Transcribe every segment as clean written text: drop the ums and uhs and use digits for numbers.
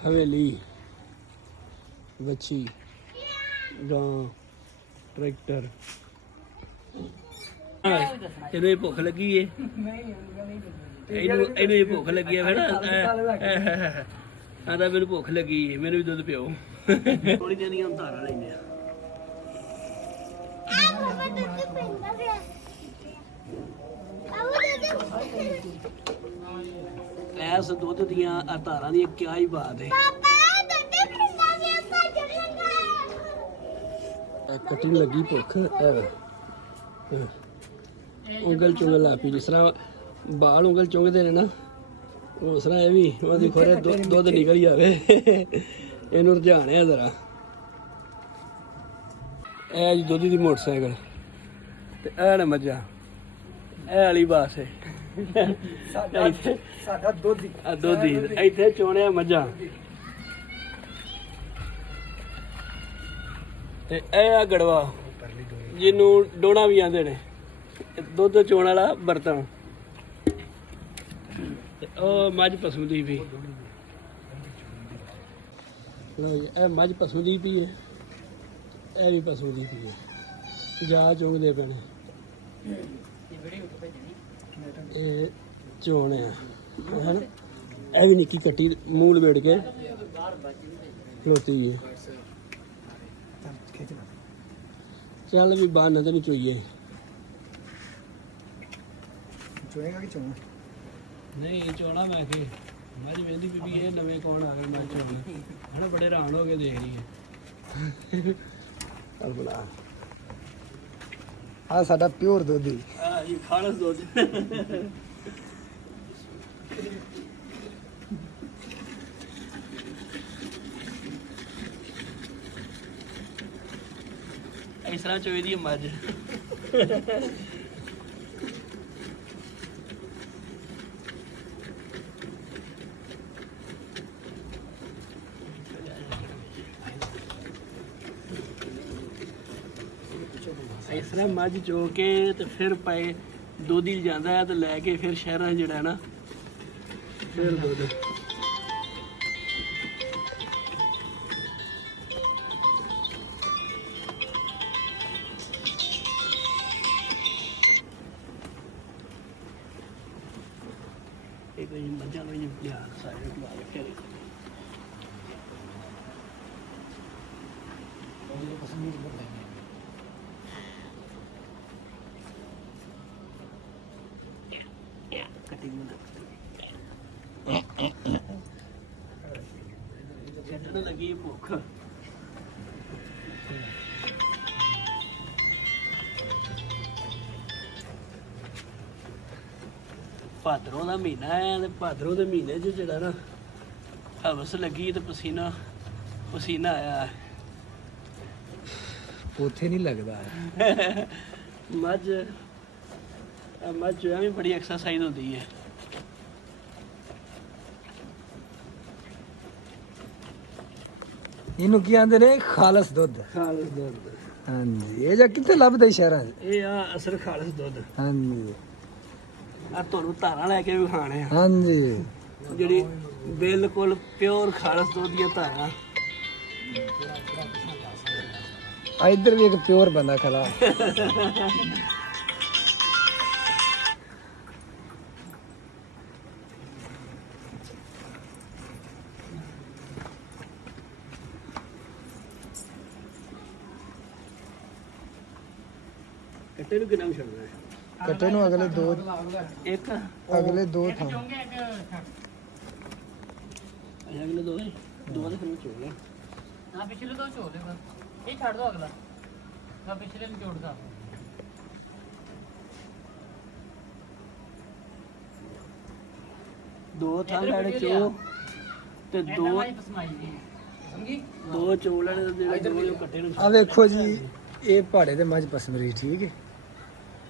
हवेली बच्ची गां ट्रैक्टर तेन भुख लगी है ਇਹਨੂੰ ਭੁੱਖ ਲੱਗੀ ਹੈ ਫਿਰ ਆਂਦਾ ਮੈਨੂੰ ਭੁੱਖ ਲੱਗੀ ਹੈ ਮੈਨੂੰ ਵੀ ਦੁੱਧ ਪਿਓ ਥੋੜੀ ਦੇਰ ਦੀਆਂ ਧਾਰਾਂ ਲੈਂਦੇ ਆ ਐਸ ਦੁੱਧ ਦੀਆਂ ਧਾਰਾਂ ਦੀ ਕੀ ਹੀ ਬਾਤ ਹੈ ਕੱਟਣ ਲੱਗੀ ਭੁੱਖ ਉਂਗਲ ਚੁੰਗਲ ਲਾ ਪਈ ਜਿਸ ਤਰ੍ਹਾਂ ਬਾਲ ਉਂਗਲ ਚੁੰਗਦੇ ਨੇ ਨਾ ਉਸ ਤਰ੍ਹਾਂ ਇਹ ਵੀ ਉਹਦੀ ਖੋਰੇ ਦੁੱਧ ਨਿਕਲ ਹੀ ਆਵੇ ਇਹਨੂੰ ਰੁਝਾਣਿਆ ਜ਼ਰਾ ਇਹ ਜੀ ਦੁੱਧ ਦੀ ਮੋਟਰਸਾਈਕਲ ਤੇ ਇਹ ਨਾ ਮੱਝਾਂ ਇਹ ਵਾਲੀ ਬਾਸ ਹੈ ਸਾਡਾ ਦੋਧੀ ਦੋਧੀ ਇੱਥੇ ਚੋਣਿਆ ਮੱਝਾਂ ਤੇ ਇਹ ਆ ਗੜਵਾ ਜਿਹਨੂੰ ਡੋਣਾ ਵੀ ਆਂਦੇ ਨੇ ਦੁੱਧ ਚੋਣ ਵਾਲਾ ਬਰਤਨ ਉਹ ਮੱਝ ਪਸ਼ੂ ਦੀ ਵੀ ਲਓ ਜੀ ਇਹ ਮੱਝ ਪਸ਼ੂ ਦੀ ਵੀ ਹੈ ਇਹ ਵੀ ਪਸ਼ੂ ਦੀ ਵੀ ਹੈ ਜਾ ਚੁੰਗਦੇ ਪੈਣੇ ਇਹ ਚੋਣ ਆ ਹਨ ਇਹ ਵੀ ਨਿੱਕੀ ਕੱਟੀ ਮੂੰਹ ਲਵੇੜ ਕੇ ਖਲੋਤੀ ਹੈ ਚੱਲ ਵੀ ਬਾਹਰ ਤਾਂ ਨਹੀਂ ਚੋਈਏ ਚੋਏਗਾ ਕਿ ਚੋਣਾ ਨਹੀਂ ਚੋਣਾ ਮੈਂ ਕਿ ਮੱਝ ਵੇਂਦੀ ਬੀਬੀ ਇਹ ਨਵੇਂ ਕੌਣ ਆ ਗਏ ਮੈਂ ਚੋਣਾ ਹਨਾ ਬੜੇ ਹੈਰਾਨ ਹੋ ਕੇ ਦੇਖ ਰਹੀ ਹੈ ਚੱਲ ਬਣਾ ਆ ਸਾਡਾ ਪਿਓਰ ਦੋਧੀ ਆ ਇਹ ਖਾਲਸ ਦੁੱਧ ਇਸ ਤਰ੍ਹਾਂ ਚੋਈ ਦੀ ਮੱਝ ਇਸ ਤਰ੍ਹਾਂ ਮੱਝ ਚੋ ਕੇ ਤੇ ਫਿਰ ਪਏ ਦੁੱਧ ਹੀ ਜਾਂਦਾ ਹੈ ਤੇ ਲੈ ਕੇ ਫਿਰ ਸ਼ਹਿਰਾਂ ਜਿਹੜਾ ਹੈ ਨਾ ਫਿਰ ਦੁੱਧ ਇਹ ਕੋਈ ਮੱਝਾਂ ਨੂੰ ਲਿਆ ਸਾਰੇ ਨੂੰ ਲਾ ਕੇ ਫਿਰ ਛੱਡਣ ਲੱਗੀ ਭੁੱਖ ਭਾਦਰੋਂ ਦਾ ਮਹੀਨਾ ਹੈ ਤੇ ਭਾਦਰੋਂ ਦੇ ਮਹੀਨੇ 'ਚ ਜਿਹੜਾ ਨਾ ਹਵਸ ਲੱਗੀ ਤੇ ਪਸੀਨਾ ਪਸੀਨਾ ਆਇਆ ਉੱਥੇ ਨਹੀਂ ਲੱਗਦਾ ਮੱਝ ਮੱਝ ਐਵੇਂ ਬੜੀ ਐਕਸਰਸਾਈਜ਼ ਹੁੰਦੀ ਹੈ ਇਹਨੂੰ ਕੀ ਆਂਦੇ ਨੇ ਖਾਲਸ ਦੁੱਧ ਖਾਲਸ ਦੁੱਧ ਹਾਂਜੀ ਇਹ ਜਾਂ ਕਿੱਥੇ ਲੱਭਦਾ ਸ਼ਹਿਰਾਂ 'ਚ ਇਹ ਆ ਅਸਲ ਖਾਲਸ ਦੁੱਧ ਹਾਂਜੀ ਆ ਤੁਹਾਨੂੰ ਧਾਰਾਂ ਲੈ ਕੇ ਵੀ ਖਾਣੇ ਆ ਹਾਂਜੀ ਜਿਹੜੀ ਬਿਲਕੁਲ ਪਿਓਰ ਖਾਲਸ ਦੁੱਧ ਦੀਆਂ ਧਾਰਾਂ ਆ ਇੱਧਰ ਵੀ ਇੱਕ ਪਿਓਰ ਬੰਦਾ ਖੜਾ ਕੱਟੇ ਨੂੰ ਕਿੰਨਾ ਛੱਡਣਾ ਹੈ ਕੱਟੇ ਨੂੰ ਅਗਲੇ ਦੋ ਇੱਕ ਥਾਂ ਅਗਲੇ ਦੋ ਦੇ ਫਿਰ ਚੋੜ ਲੈ हाँ पिछले दो छोड़ दे बस ये छाड़ दो अगला हाँ पिछले में जोड़ दो ਦੋ ਥਾਂ ਲੈਣੇ ਚੋ ਤੇ ਦੋ समझी ਦੋ ਚੋ ਲੈਣੇ ਤੇ ਜਿਹੜੇ ਦੋ ਕੱਟੇ ਨੂੰ ਆ ਵੇਖੋ ਜੀ ਇਹ ਪਹਾੜੇ ਤੇ ਮੱਝ ਪਸਮਰੀ ਠੀਕ ਹੈ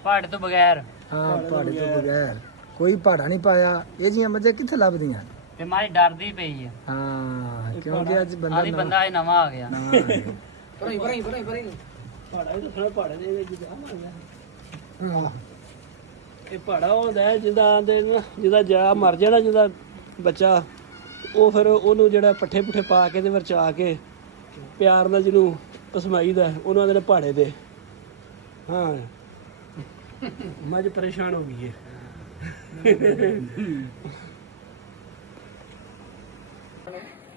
पहाड़ तो बगैर ਹਾਂ ਪਹਾੜੇ ਤੋਂ ਬਗੈਰ ਕੋਈ ਪਹਾੜਾ ਨਹੀਂ ਪਾਇਆ ਇਹ ਜੀਆਂ ਮੱਝਾਂ ਕਿੱਥੇ ਲੱਭਦੀਆਂ ते हमारी डरदी पई है ਹਾਂ ਕਿਉਂਕਿ ਅੱਜ ਬੰਦਾ आदि बंदा है नवा आ गया ਨਵਾਂ ਆ ਗਿਆ। ਪਹਾੜਾ ਇਹ ਥੋੜਾ ਪਹਾੜੇ ਦੇ ਵਿੱਚ ਜਾ ਮਾਰਦਾ ਹਾਂ ਇਹ ਪਹਾੜਾ ਹੁੰਦਾ ਹੈ ਜਿਹਦਾ ਆਂਦੇ ਨਾ ਜਿਹਦਾ ਜਾ ਮਰ ਜਾਣਾ ਜਿਹਦਾ ਬੱਚਾ ਉਹ ਫਿਰ ਉਹਨੂੰ ਜਿਹੜਾ ਪੱਠੇ ਪੁੱਠੇ ਪਾ ਕੇ ਤੇ ਵਰਚਾ ਕੇ ਪਿਆਰ ਨਾਲ ਜਿਹਨੂੰ ਪਸਮਾਈਦਾ ਉਹਨੂੰ ਆਂਦੇ ਨੇ ਪਹਾੜੇ ਤੇ। ਹਾਂ ਮੱਝ ਪਰੇਸ਼ਾਨ ਹੋ ਗਈ ਹੈ।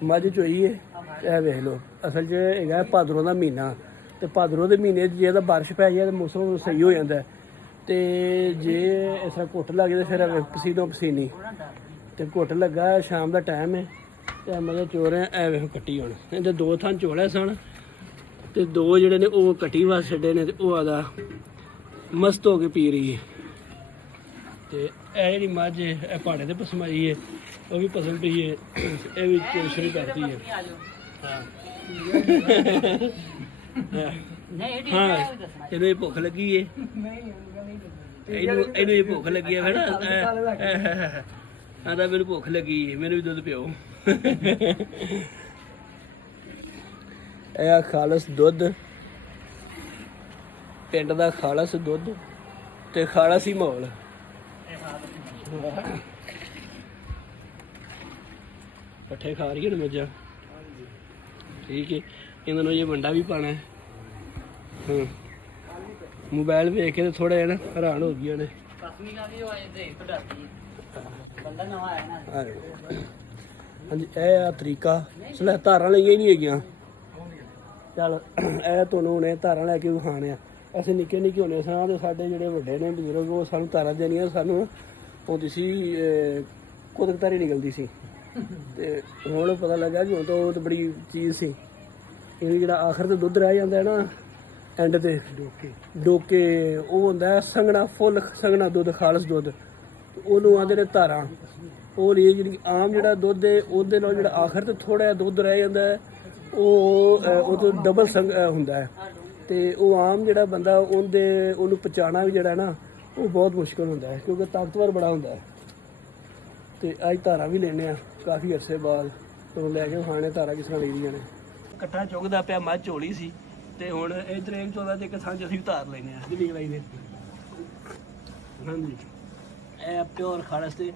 ਮੱਝ ਚੋਈ ਹੈ ਇਹ ਵੇਖ ਲਓ। ਅਸਲ 'ਚ ਹੈਗਾ ਭਾਦਰੋਂ ਦਾ ਮਹੀਨਾ, ਤੇ ਭਾਦਰੋਂ ਦੇ ਮਹੀਨੇ 'ਚ ਜੇ ਤਾਂ ਬਾਰਿਸ਼ ਪੈ ਜਾਏ ਤਾਂ ਮੌਸਮ ਸਹੀ ਹੋ ਜਾਂਦਾ ਹੈ। ਤੇ ਜੇ ਇਸ ਤਰ੍ਹਾਂ ਘੁੱਟ ਲੱਗ ਜਾਏ ਫਿਰ ਪਸੀਨੋ ਪਸੀਨੀ, ਤੇ ਘੁੱਟ ਲੱਗਾ ਸ਼ਾਮ ਦਾ ਟਾਈਮ ਹੈ ਤੇ ਮਜ਼ਾ ਚੋ ਰਿਹਾ। ਐ ਵੇਖੋ ਕੱਟੀ ਹੁਣ ਇਹਦੇ 2 ਥਾਂ ਚੋਲੇ ਸਨ ਤੇ 2 ਜਿਹੜੇ ਨੇ ਉਹ ਕੱਟੀ ਵਾਸ ਛੱਡੇ ਨੇ ਤੇ ਉਹ ਆਦਾ ਮਸਤ ਹੋ ਕੇ ਪੀ ਰਹੀ ਹੈ। ਤੇ ਇਹ ਜਿਹੜੀ ਮੱਝ ਹੈ ਇਹ ਪਹਾੜੇ ਤੇ ਪਸਮਾਈ ਹੈ, ਉਹ ਵੀ ਪਸੰਦ ਪਈ ਹੈ, ਇਹ ਵੀ ਸ਼ੁਰੂ ਕਰਦੀ ਹੈ। ਹਾਂ ਇਹਨੂੰ ਇਹ ਭੁੱਖ ਲੱਗੀ ਹੈ, ਇਹਨੂੰ ਇਹ ਭੁੱਖ ਲੱਗੀ ਹੈ ਨਾ, ਆਂਦਾ ਮੈਨੂੰ ਭੁੱਖ ਲੱਗੀ ਹੈ, ਮੈਨੂੰ ਵੀ ਦੁੱਧ ਪਿਓ। ਇਹ ਆ ਖਾਲਸ ਦੁੱਧ, ਪਿੰਡ ਦਾ ਖਾਲਸ ਦੁੱਧ ਤੇ ਖਾਲਸ ਹੀ ਮਾਹੌਲ। ਪੱਠੇ ਖਾ ਰਹੀਆਂ ਨੇ ਮੱਝਾਂ, ਠੀਕ ਹੈ। ਇਹਨਾਂ ਨੂੰ ਇਹ ਵੰਡਾ ਵੀ ਪਾਣਾ ਹੈ। ਹਾਂ ਮੋਬਾਈਲ ਵੇਖ ਕੇ ਤੇ ਥੋੜਾ ਜਿਹਾ ਨਾ ਹੈਰਾਨ ਹੋ ਗਈਆਂ ਨੇ। ਹਾਂਜੀ ਇਹ ਆ ਤਰੀਕਾ, ਸਲੇ ਧਾਰਾਂ ਲਈਆਂ ਨਹੀਂ ਹੈਗੀਆਂ। ਚੱਲ ਇਹ ਤੁਹਾਨੂੰ ਹੁਣੇ ਧਾਰਾਂ ਲੈ ਕੇ ਵਿਖਾਣੇ ਆ। ਅਸੀਂ ਨਿੱਕੇ ਨਿੱਕੇ ਹੁੰਦੇ ਸਾਂ ਤੇ ਸਾਡੇ ਜਿਹੜੇ ਵੱਡੇ ਨੇ ਬਜ਼ੁਰਗ ਉਹ ਸਾਨੂੰ ਧਾਰਾਂ ਦੇਣੀਆਂ, ਸਾਨੂੰ ਆਉਂਦੀ ਸੀ ਕੁਦਰਤਾਰੀ ਨਿਕਲਦੀ ਸੀ। ਤੇ ਹੁਣ ਪਤਾ ਲੱਗਾ ਕਿ ਹੁਣ ਤਾਂ ਉਹ ਤਾਂ ਬੜੀ ਚੀਜ਼ ਸੀ। ਇਹ ਜਿਹੜਾ ਆਖਰ ਤੇ ਦੁੱਧ ਰਹਿ ਜਾਂਦਾ ਹੈ ਨਾ ਐਂਡ ਤੇ ਡੋਕੇ ਉਹ ਹੁੰਦਾ ਸੰਘਣਾ, ਫੁੱਲ ਸੰਘਣਾ ਦੁੱਧ, ਖਾਲਸ ਦੁੱਧ, ਉਹਨੂੰ ਆਂਦੇ ਨੇ ਧਾਰਾਂ। ਉਹ ਨਹੀਂ ਜਿਹੜੀ ਆਮ ਜਿਹੜਾ ਦੁੱਧ ਹੈ ਉਹਦੇ ਨਾਲ ਜਿਹੜਾ ਆਖਰ ਤੇ ਥੋੜਾ ਜਿਹਾ ਦੁੱਧ ਰਹਿ ਜਾਂਦਾ ਉਹ ਤੋਂ ਡਬਲ ਹੁੰਦਾ ਹੈ। ਤੇ ਉਹ ਆਮ ਜਿਹੜਾ ਬੰਦਾ ਉਹਨੂੰ ਪਚਾਣਾ ਵੀ ਜਿਹੜਾ ਨਾ ਉਹ ਬਹੁਤ ਮੁਸ਼ਕਲ ਹੁੰਦਾ ਹੈ, ਕਿਉਂਕਿ ਤਾਕਤਵਰ ਬੜਾ ਹੁੰਦਾ ਹੈ। ਤੇ ਅੱਜ ਧਾਰਾਂ ਵੀ ਲੈਣੇ ਆ ਕਾਫੀ ਅਰਸੇ ਬਾਅਦ, ਤੋਂ ਲੈ ਕੇ ਖਾਣੇ ਧਾਰਾਂ ਕਿਸ ਤਰ੍ਹਾਂ ਲਈਆਂ ਨੇ। ਇਕੱਠਾ ਚੁੱਕਦਾ ਪਿਆ, ਮੱਝ ਝੋਲੀ ਸੀ ਤੇ ਹੁਣ ਇਧਰ ਇੱਕ ਚੋਦਾ ਤੇ ਇੱਕ ਥਾਂ 'ਚ ਅਸੀਂ ਧਾਰ ਲੈਨੇ ਆ ਜਿੰਨੀ ਕਰਾਈ ਨੇ। ਹਾਂਜੀ ਇਹ ਪਿਓਰ ਖਾਲਸ ਤੇ